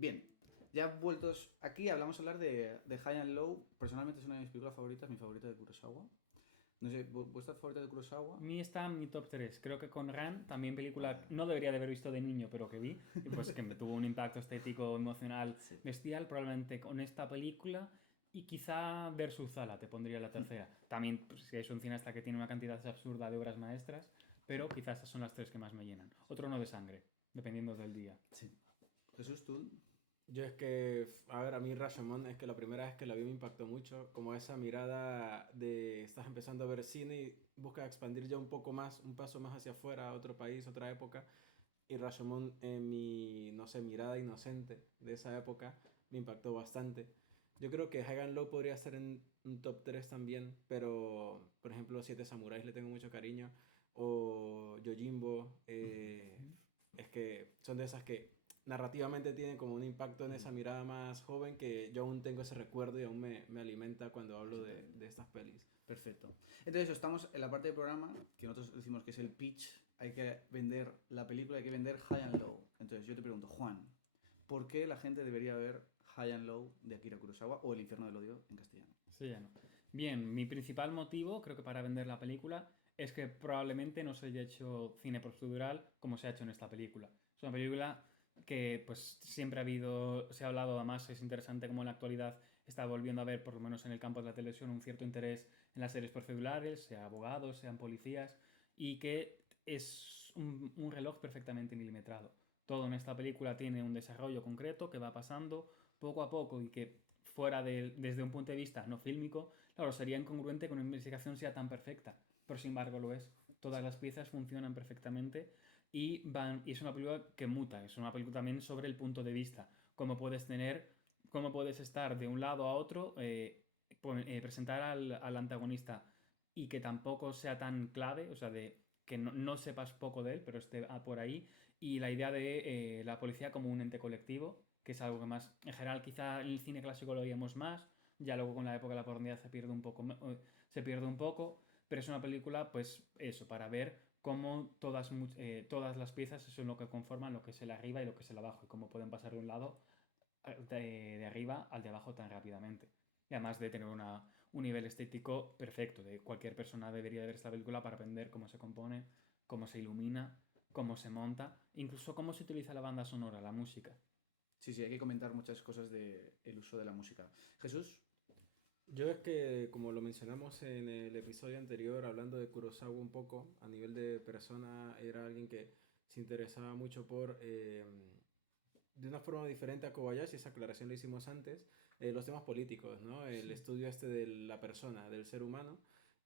Bien, ya vueltos aquí, hablamos a hablar de High and Low. Personalmente es una de mis películas favoritas, mi favorita de Kurosawa. No sé, ¿vuestra favorita de Kurosawa? Mi está en mi top 3. Creo que con Ran, también película no debería de haber visto de niño, pero que vi, y pues que me tuvo un impacto estético, emocional, Sí. bestial. Probablemente con esta película y quizá Versus Zala te pondría la tercera. También, pues, si es un cineasta que tiene una cantidad absurda de obras maestras, pero Sí. quizás esas son las tres que más me llenan. Otro no de sangre, dependiendo del día. Sí. Jesús, tú. Yo es que, a ver, a mí Rashomon es que la primera vez que la vi me impactó mucho, como esa mirada de estás empezando a ver cine y buscas expandir ya un poco más, un paso más hacia afuera, a otro país, otra época, y Rashomon en mi, no sé, mirada inocente de esa época me impactó bastante. Yo creo que Hagan Low podría estar en un top 3 también, pero por ejemplo Siete Samuráis le tengo mucho cariño, o Yojimbo, es que son de esas que narrativamente tienen como un impacto en esa mirada más joven que yo aún tengo ese recuerdo y aún me alimenta cuando hablo Estupendo. de estas pelis. Perfecto. Entonces, estamos en la parte del programa que nosotros decimos que es el pitch. Hay que vender la película, hay que vender High and Low. Entonces, yo te pregunto, Juan, ¿por qué la gente debería ver High and Low de Akira Kurosawa o El infierno del odio en castellano? Sí, ya no. Bien, mi principal motivo, creo que para vender la película, es que probablemente no se haya hecho cine procedural como se ha hecho en esta película. Es una película que pues siempre ha habido, se ha hablado, además es interesante como en la actualidad está volviendo a ver, por lo menos en el campo de la televisión, un cierto interés en las series procedurales, sea abogados, sean policías, y que es un reloj perfectamente milimetrado. Todo en esta película tiene un desarrollo concreto que va pasando poco a poco y que desde un punto de vista no fílmico, claro, sería incongruente que una investigación sea tan perfecta, pero sin embargo lo es. Todas las piezas funcionan perfectamente y es una película que muta, es una película también sobre el punto de vista, cómo puedes estar de un lado a otro, presentar al antagonista y que tampoco sea tan clave, o sea, de que no sepas poco de él, pero esté por ahí, y la idea de la policía como un ente colectivo, que es algo que más, en general, quizá en el cine clásico lo veíamos más, ya luego con la época de la modernidad se pierde un poco, pero es una película, pues eso, para ver cómo todas las piezas son lo que conforman lo que es el arriba y lo que es el abajo, y cómo pueden pasar de un lado de arriba al de abajo tan rápidamente. Y además de tener un nivel estético perfecto, de cualquier persona debería de ver esta película para aprender cómo se compone, cómo se ilumina, cómo se monta, incluso cómo se utiliza la banda sonora, la música. Sí, sí, hay que comentar muchas cosas del uso de la música. Jesús. Yo es que, como lo mencionamos en el episodio anterior, hablando de Kurosawa un poco, a nivel de persona, era alguien que se interesaba mucho por, de una forma diferente a Kobayashi, esa aclaración la hicimos antes, los temas políticos, ¿no? El Sí. estudio este de la persona, del ser humano.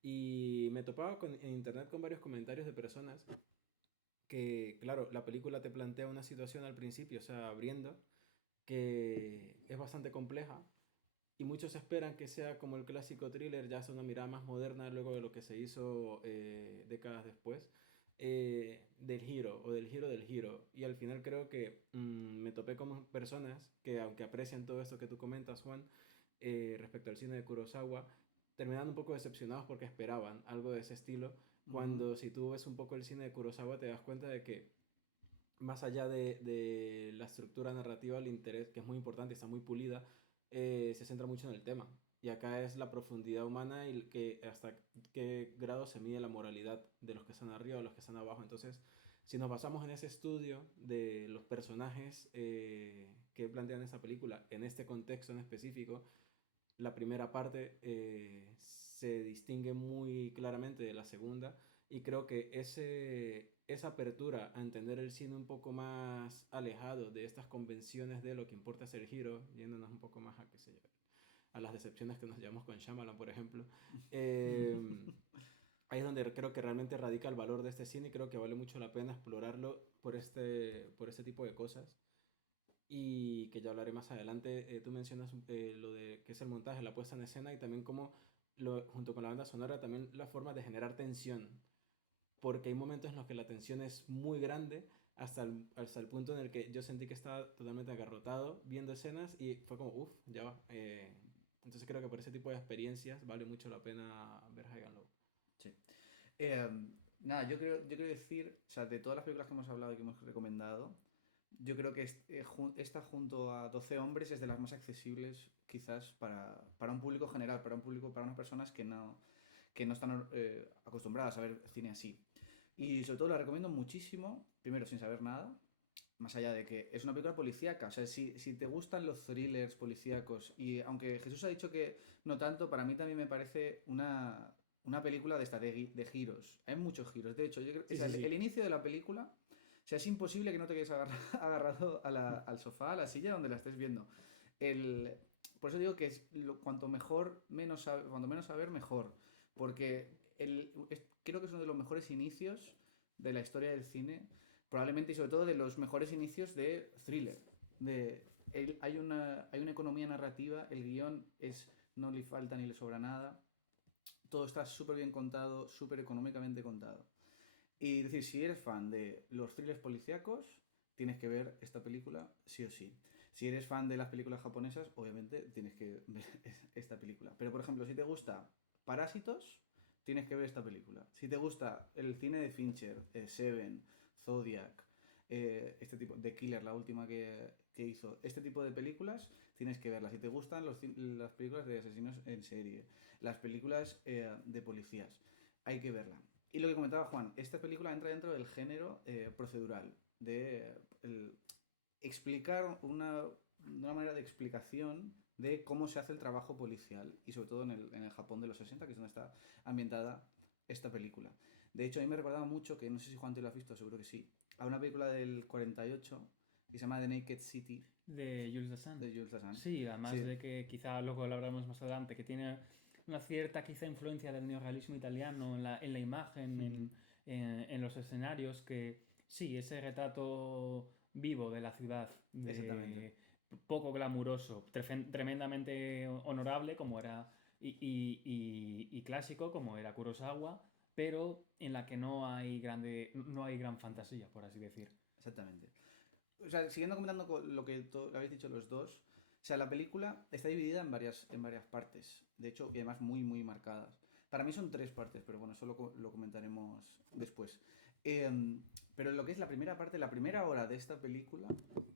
Y me topaba en internet con varios comentarios de personas que, claro, la película te plantea una situación al principio, o sea, abriendo, que es bastante compleja y muchos esperan que sea como el clásico thriller, ya sea una mirada más moderna luego de lo que se hizo décadas después, del giro o del giro del giro. Y al final creo que me topé con personas que, aunque aprecian todo esto que tú comentas, Juan, respecto al cine de Kurosawa, terminan un poco decepcionados porque esperaban algo de ese estilo, Ujú. cuando si tú ves un poco el cine de Kurosawa te das cuenta de que más allá de la estructura narrativa, el interés, que es muy importante y está muy pulida, se centra mucho en el tema. Y acá es la profundidad humana y que hasta qué grado se mide la moralidad de los que están arriba o los que están abajo. Entonces, si nos basamos en ese estudio de los personajes que plantean esa película, en este contexto en específico, la primera parte se distingue muy claramente de la segunda y creo que esa apertura a entender el cine un poco más alejado de estas convenciones de lo que importa es el giro, yéndonos un poco más a, qué sé yo, a las decepciones que nos llevamos con Shyamalan, por ejemplo, eh, ahí es donde creo que realmente radica el valor de este cine y creo que vale mucho la pena explorarlo por este tipo de cosas y que ya hablaré más adelante. Tú mencionas lo de qué es el montaje, la puesta en escena y también cómo, junto con la banda sonora, también la forma de generar tensión, porque hay momentos en los que la tensión es muy grande hasta el punto en el que yo sentí que estaba totalmente agarrotado viendo escenas y fue como, uff, ya va. Entonces creo que por ese tipo de experiencias vale mucho la pena ver High and Low. Sí. Nada, yo quiero decir, o sea, de todas las películas que hemos hablado y que hemos recomendado, Yo creo que esta junto a 12 hombres es de las más accesibles quizás para un público general, para unas personas que no están acostumbradas a ver cine así. Y sobre todo la recomiendo muchísimo, primero sin saber nada, más allá de que es una película policíaca. O sea, si te gustan los thrillers policíacos, y aunque Jesús ha dicho que no tanto, para mí también me parece una película de giros. Hay muchos giros. De hecho, yo creo, o Sí, sea, sí, el sí. inicio de la película, o sea, es imposible que no te quedes agarrado al sofá, a la silla donde la estés viendo. El, por eso digo que cuanto mejor, cuanto menos saber, mejor. Porque creo que es uno de los mejores inicios de la historia del cine, probablemente y sobre todo de los mejores inicios de thriller. Hay una economía narrativa, el guión no le falta ni le sobra nada, todo está súper bien contado, súper económicamente contado. Y decir, si eres fan de los thrillers policíacos, tienes que ver esta película sí o sí. Si eres fan de las películas japonesas, obviamente tienes que ver esta película. Pero, por ejemplo, si te gusta Parásitos, tienes que ver esta película. Si te gusta el cine de Fincher, Seven, Zodiac, este tipo, The Killer, la última que hizo, este tipo de películas, tienes que verlas. Si te gustan las películas de asesinos en serie, las películas de policías, hay que verla. Y lo que comentaba Juan, esta película entra dentro del género procedural, explicar una manera de explicación de cómo se hace el trabajo policial y sobre todo en el Japón de los 60, que es donde está ambientada esta película. De hecho, a mí me recordaba mucho, que no sé si Juan te lo has visto, seguro que sí, a una película del 48 que se llama The Naked City De Jules Dassin. de Jules Dassin. Sí, además Sí. de que quizá luego lo hablaremos más adelante, que tiene una cierta quizá influencia del neorrealismo italiano en la imagen, Ujú. en los escenarios, que sí, ese retrato vivo de la ciudad, Exactamente. de poco glamuroso, tremendamente honorable como era y clásico como era Kurosawa, pero en la que no hay gran fantasía, por así decir. Exactamente. O sea, siguiendo comentando con lo que habéis dicho los dos, o sea, la película está dividida en varias partes, de hecho, y además muy, muy marcadas. Para mí son tres partes, pero bueno, eso lo comentaremos después. Pero lo que es la primera parte, la primera hora de esta película,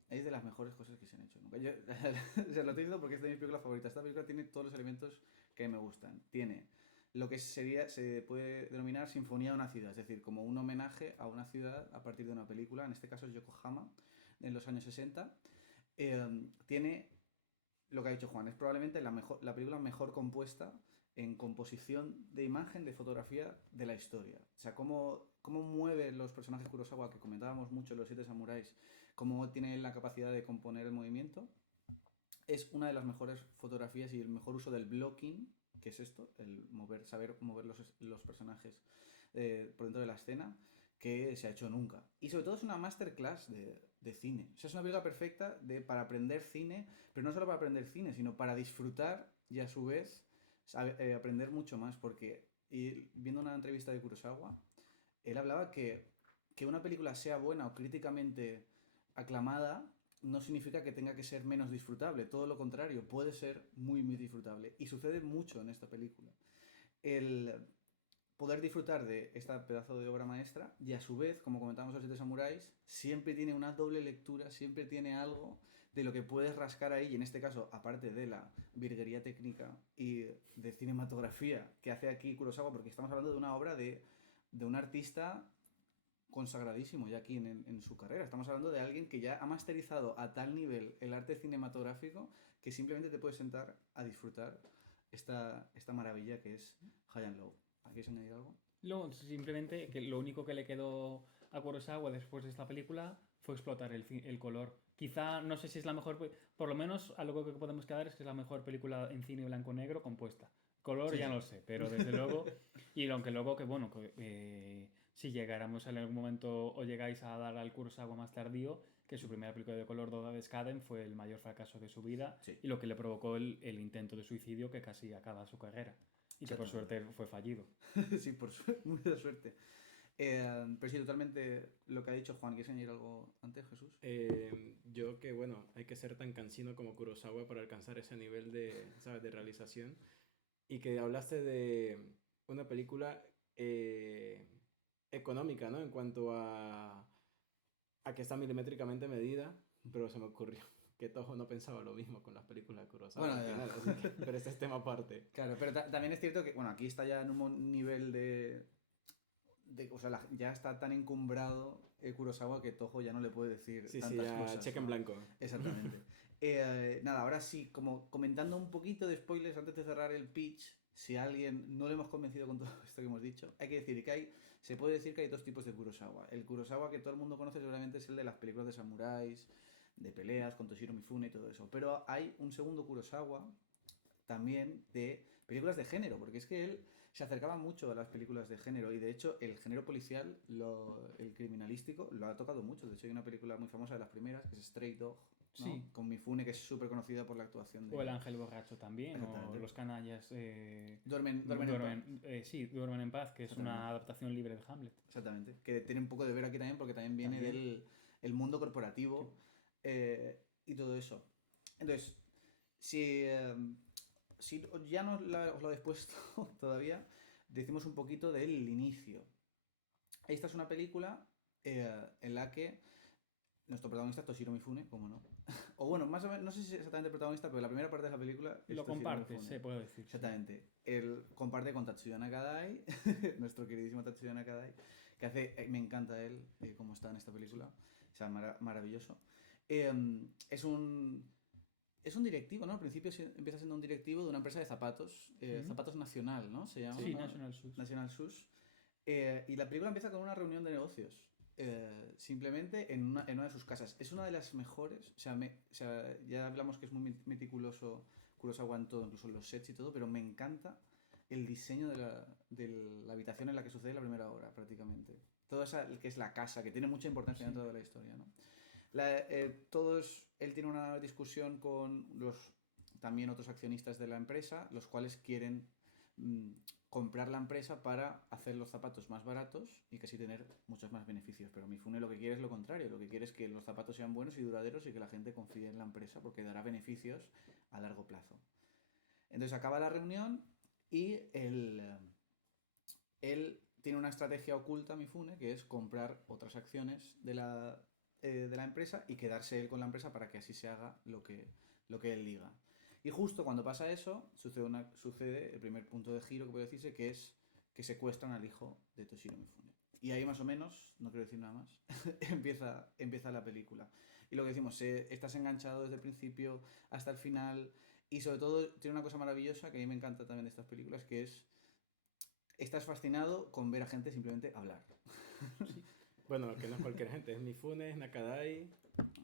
es de las mejores cosas que se han hecho nunca. O sea, lo estoy diciendo porque es de mis películas favoritas. Esta película tiene todos los elementos que me gustan. Tiene lo que se puede denominar Sinfonía de una ciudad, es decir, como un homenaje a una ciudad a partir de una película, en este caso es Yokohama, en los años 60. Tiene lo que ha dicho Juan, es probablemente la película mejor compuesta en composición de imagen, de fotografía de la historia. O sea, cómo mueve los personajes Kurosawa, que comentábamos mucho en Los Siete Samuráis, cómo tiene la capacidad de componer el movimiento. Es una de las mejores fotografías y el mejor uso del blocking, que es esto, saber mover los personajes por dentro de la escena, que se ha hecho nunca. Y sobre todo es una masterclass de cine. O sea, es una película perfecta para aprender cine, pero no solo para aprender cine, sino para disfrutar y a su vez aprender mucho más. Porque viendo una entrevista de Kurosawa, él hablaba que una película sea buena o críticamente aclamada no significa que tenga que ser menos disfrutable, todo lo contrario, puede ser muy, muy disfrutable. Y sucede mucho en esta película. El poder disfrutar de esta pedazo de obra maestra y a su vez, como comentábamos los Siete Samuráis, siempre tiene una doble lectura, siempre tiene algo de lo que puedes rascar ahí, y en este caso, aparte de la virguería técnica y de cinematografía que hace aquí Kurosawa, porque estamos hablando de una obra de un artista consagradísimo ya aquí en su carrera. Estamos hablando de alguien que ya ha masterizado a tal nivel el arte cinematográfico que simplemente te puedes sentar a disfrutar esta maravilla que es High and Low. ¿Quieres añadir algo? Luego, simplemente, que lo único que le quedó a Kurosawa después de esta película fue explotar el color. Quizá, no sé si es la mejor, por lo menos a lo que podemos quedar es que es la mejor película en cine blanco-negro compuesta. Color Sí, ya no sí. lo sé, pero desde luego, y aunque luego que bueno, si llegáramos en algún momento o llegáis a dar al Kurosawa más tardío, que su primera película de color, Doga de Skaden, fue el mayor fracaso de su vida Sí, y lo que le provocó el intento de suicidio que casi acaba su carrera y que por exactamente. suerte fue fallido. Sí, por suerte, muy de suerte. Pero sí, totalmente lo que ha dicho Juan. ¿Quieres añadir algo antes, Jesús? Yo que, bueno, hay que ser tan cansino como Kurosawa para alcanzar ese nivel de, ¿sabes?, de realización. Y que hablaste de una película económica, ¿no? En cuanto a aquí está milimétricamente medida, pero se me ocurrió que Toho no pensaba lo mismo con las películas de Kurosawa. Bueno, al ya. final, así que- pero este es tema aparte. Claro, pero también es cierto que, bueno, aquí está ya en un nivel o sea, ya está tan encumbrado Kurosawa que Toho ya no le puede decir Sí, sí, tantas ya cosas. cheque en ¿no? blanco. Exactamente. Nada, ahora sí, como comentando un poquito de spoilers antes de cerrar el pitch, si a alguien no le hemos convencido con todo esto que hemos dicho, hay que decir que se puede decir que hay dos tipos de Kurosawa. El Kurosawa que todo el mundo conoce seguramente es el de las películas de samuráis, de peleas, con Toshiro Mifune y todo eso. Pero hay un segundo Kurosawa también de películas de género, porque es que él se acercaba mucho a las películas de género y de hecho el género policial, el criminalístico, lo ha tocado mucho. De hecho hay una película muy famosa de las primeras que es Stray Dog, ¿no? Sí. Con Mifune, que es súper conocida por la actuación de... O El ángel borracho también, o Exactamente. Los canallas... Duermen en paz. Sí, Duermen en paz, que es Exactamente. una adaptación libre de Hamlet. Exactamente. Que tiene un poco de ver aquí también porque también viene También. del el mundo corporativo y todo eso. Entonces, si ya no os lo habéis puesto todavía, decimos un poquito del inicio. Esta es una película en la que nuestro protagonista es Toshiro Mifune, como no. O bueno, más o menos, no sé si es exactamente protagonista, pero la primera parte de la película es Lo Toshiro comparte, Mifune. se puede decir. Exactamente. Él comparte con Tatsuya Nakadai, nuestro queridísimo Tatsuya Nakadai, que me encanta él, cómo está en esta película. O sea, maravilloso. Es un directivo, ¿no? Al principio empieza siendo un directivo de una empresa de zapatos, Zapatos Nacional, ¿no? Se llama. Sí, ¿no? National Shoes. National Shoes. Y la película empieza con una reunión de negocios. Simplemente en una de sus casas. Es una de las mejores. O sea, ya hablamos que es muy meticuloso Kurosawa en todo, incluso en los sets y todo, pero me encanta el diseño de la habitación en la que sucede la primera hora, prácticamente. Toda esa que es la casa, que tiene mucha importancia dentro de la historia, ¿no? Él tiene una discusión con también otros accionistas de la empresa, los cuales quieren comprar la empresa para hacer los zapatos más baratos y que así tener muchos más beneficios. Pero Mifune lo que quiere es lo contrario, lo que quiere es que los zapatos sean buenos y duraderos y que la gente confíe en la empresa porque dará beneficios a largo plazo. Entonces acaba la reunión y él tiene una estrategia oculta, Mifune, que es comprar otras acciones de la empresa y quedarse él con la empresa para que así se haga lo que él diga. Y justo cuando pasa eso, sucede el primer punto de giro que puede decirse, que es que secuestran al hijo de Toshiro Mifune. Y ahí más o menos, no quiero decir nada más, empieza la película. Y lo que decimos, estás enganchado desde el principio hasta el final y sobre todo tiene una cosa maravillosa que a mí me encanta también de estas películas, que es estás fascinado con ver a gente simplemente hablar. Bueno, que no es cualquier gente, es Mifune, es Nakadai,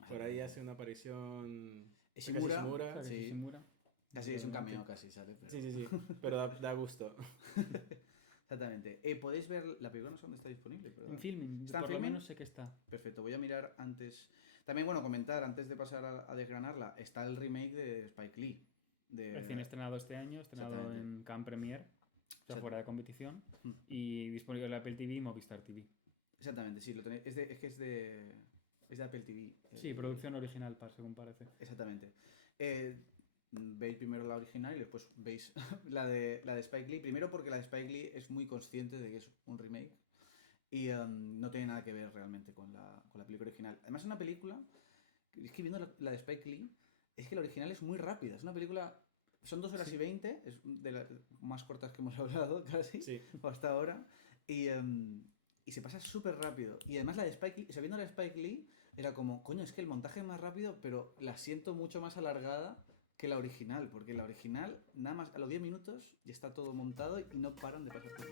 por ahí hace una aparición... Ishimura, Shimura, sí. Ishimura. Casi es un cameo, casi sale. Pero... Sí, pero da gusto. Exactamente. ¿Podéis ver la película? No sé dónde está disponible. Pero... En Filming, ¿Está en por lo Filming? menos sé que está. Perfecto, voy a mirar antes. También, bueno, comentar, antes de pasar a desgranarla, está el remake de Spike Lee. Recién estrenado este año, estrenado en Cannes Premiere, o sea, fuera de competición, y disponible en Apple TV y Movistar TV. Exactamente, sí, lo tenéis. Es de Apple TV. Sí, producción original, según parece. Exactamente. Veis primero la original y después veis la de Spike Lee. Primero porque la de Spike Lee es muy consciente de que es un remake y no tiene nada que ver realmente con la película original. Además es una película, es que viendo la de Spike Lee, es que la original es muy rápida. Es una película, son 2 horas y 20, es de las más cortas que hemos hablado casi, hasta ahora. Y se pasa súper rápido. Y además la de Spike Lee, viendo la de Spike Lee, era como, coño, es que el montaje es más rápido, pero la siento mucho más alargada que la original, porque la original, nada más a los 10 minutos ya está todo montado y no paran de pasar cosas.